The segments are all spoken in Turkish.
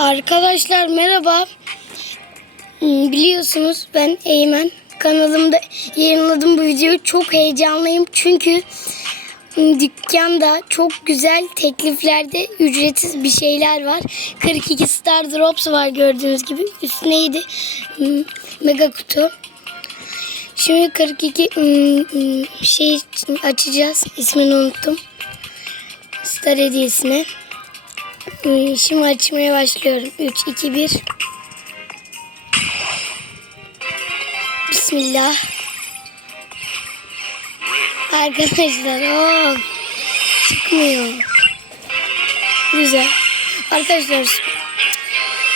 Arkadaşlar merhaba. Hmm, Biliyorsunuz ben Eymen. Kanalımda yayınladım bu videoyu. Çok heyecanlıyım çünkü hmm, dükkanda çok güzel tekliflerde ücretsiz bir şeyler var. 42 Star Drops var gördüğünüz gibi. Üstüneydi hmm, mega kutu. Şimdi 42 hmm, hmm, şey açacağız. İsmini unuttum. Star hediyesine. Şimdi açmaya başlıyorum. 3, 2, 1. Bismillah. Arkadaşlar o çıkmıyor. Güzel. Arkadaşlar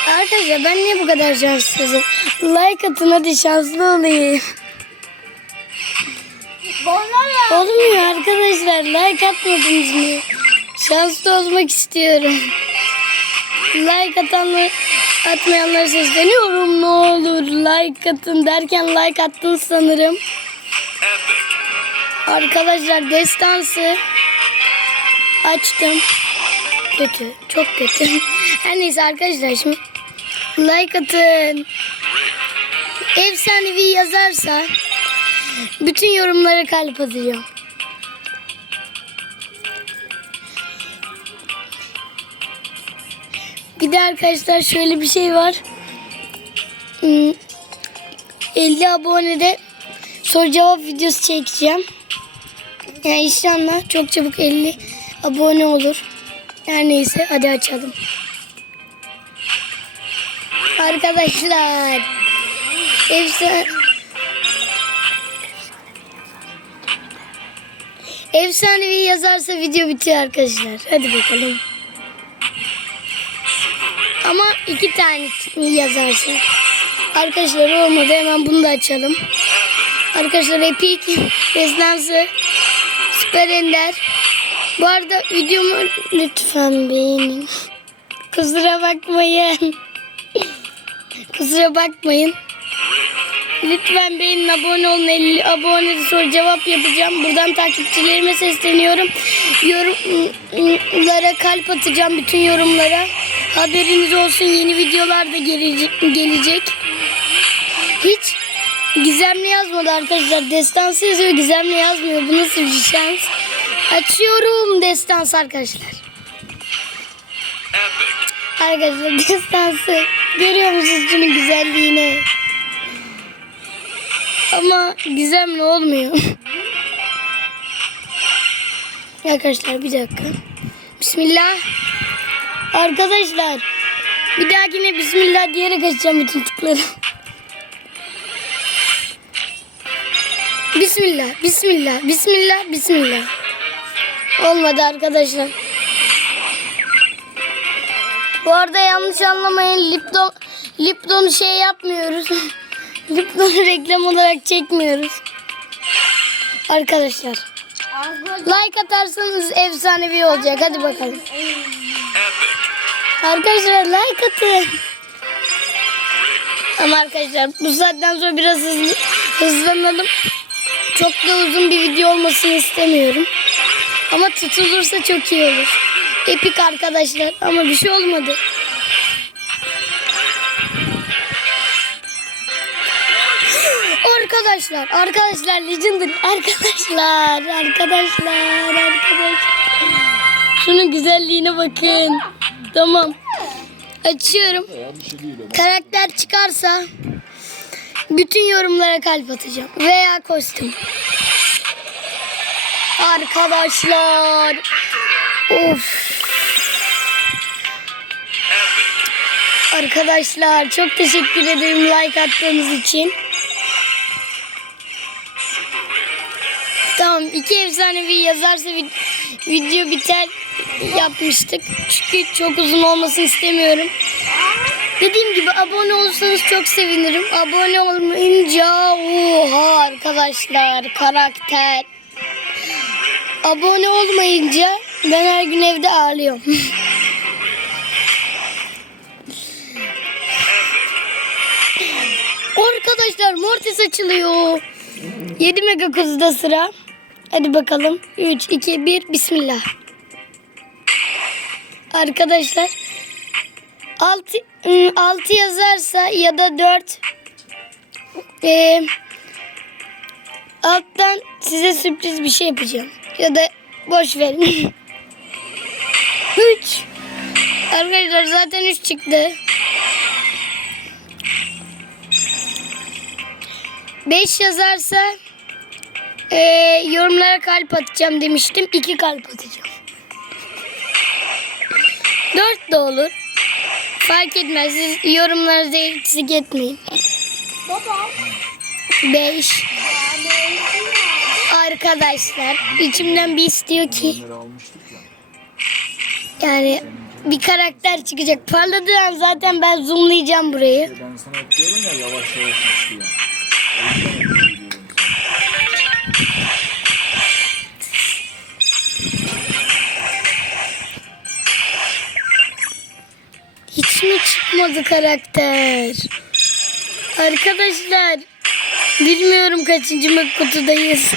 Arkadaşlar ben niye bu kadar şanssızım? Like atın hadi şanslı olayım. Olmuyor arkadaşlar. Like atmadınız mı? Şanslı olmak istiyorum. Like atanlar, atmayanlara sesleniyorum. Ne olur like atın derken like attın sanırım. Arkadaşlar destansı açtım. Kötü. Çok kötü. Her neyse arkadaşlar şimdi like atın. Efsanevi yazarsa bütün yorumlara kalp atacağım. Bir de arkadaşlar şöyle bir şey var. Hmm, 50 abonede soru cevap videosu çekeceğim. Yani inşallah çok çabuk 50 abone olur. Her neyse hadi açalım. Arkadaşlar efsane Efsanevi yazarsa video bitiyor arkadaşlar. Hadi bakalım. Ama iki tane yazarsa. Arkadaşlar olmadı. Hemen bunu da açalım. Arkadaşlar Epic, Rezidansı, Süper Ender. Bu arada videomu lütfen beğenin. Kusura bakmayın. Kusura bakmayın. Lütfen beğenin, abone olun. 50 abone soru cevap yapacağım. Buradan takipçilerime sesleniyorum. Yorumlara kalp atacağım bütün yorumlara. Haberiniz olsun yeni videolar da gelecek. Hiç gizemli yazmadı arkadaşlar. Destansı yazıyor gizemli yazmıyor. Bu nasıl bir şans? Açıyorum destansı arkadaşlar. Arkadaşlar destansı. Görüyor musunuz şunun güzelliğini? Ama gizemli olmuyor. Arkadaşlar bir dakika. Bismillah. Arkadaşlar bir dahakine bismillah diyerek açacağım bütün tıkları. Bismillah, bismillah, bismillah, bismillah. Olmadı arkadaşlar. Bu arada yanlış anlamayın. Lipton, Lipton'u şey yapmıyoruz. Lipton'u reklam olarak çekmiyoruz. Arkadaşlar. Like atarsanız efsanevi olacak. Hadi bakalım. Arkadaşlar like atın. Ama arkadaşlar bu saatten sonra biraz hızlı, hızlanalım. Çok da uzun bir video olmasını istemiyorum. Ama tutulursa çok iyi olur. Epik arkadaşlar ama bir şey olmadı. Arkadaşlar, arkadaşlar Legendary, arkadaşlar, arkadaşlar, arkadaşlar. Şunun güzelliğine bakın. Tamam. Açıyorum. Karakter çıkarsa bütün yorumlara kalp atacağım. Veya kostüm. Arkadaşlar. Of. Arkadaşlar çok teşekkür ederim like attığınız için. Tamam iki efsanevi yazarsa vid- video biter yapmıştık. Çünkü çok uzun olmasını istemiyorum. Dediğim gibi abone olursanız çok sevinirim. Abone olmayınca oha arkadaşlar karakter. Abone olmayınca ben her gün evde ağlıyorum. Arkadaşlar Mortis açılıyor. 7 mega kuzuda sıra. Hadi bakalım. 3, 2, 1. Bismillah. Arkadaşlar 6 6 yazarsa ya da 4 e, alttan size sürpriz bir şey yapacağım. Ya da boş verin. 3 Arkadaşlar zaten 3 çıktı. 5 yazarsa e, yorumlara kalp atacağım demiştim. 2 kalp atacağım. 4 de olur. Fark etmez. Siz yorumlarınızı eksik etmeyin. Baba. 5 Arkadaşlar içimden bir istiyor ki yani bir karakter çıkacak. Parladığı an zaten ben zoomlayacağım burayı. Ben sana diyorum ya yavaş yavaş iç çıkmadı karakter? Arkadaşlar bilmiyorum kaçıncı kutudayız.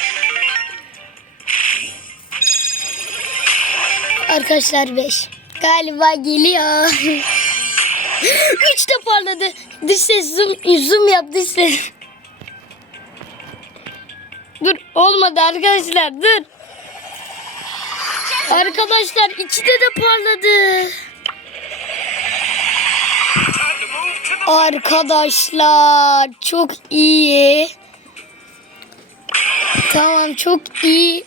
Arkadaşlar 5. Galiba geliyor. 3 de parladı. Dış ses zoom, zoom yap dış ses. Dur olmadı arkadaşlar dur. Arkadaşlar ikide de parladı. Arkadaşlar çok iyi. Tamam çok iyi.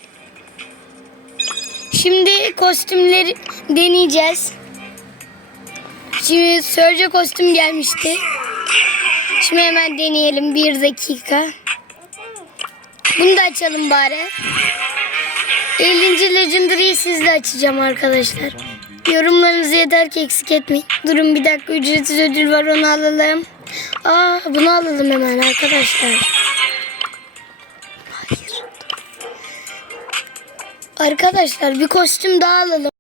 Şimdi kostümleri deneyeceğiz. Şimdi Sörce kostüm gelmişti. Şimdi hemen deneyelim bir dakika. Bunu da açalım bari. 50. Legendary'i sizle açacağım arkadaşlar. Yorumlarınızı yeter ki eksik etmeyin. Durun bir dakika ücretsiz ödül var onu alalım. Aa bunu alalım hemen arkadaşlar. Hayır. Arkadaşlar bir kostüm daha alalım.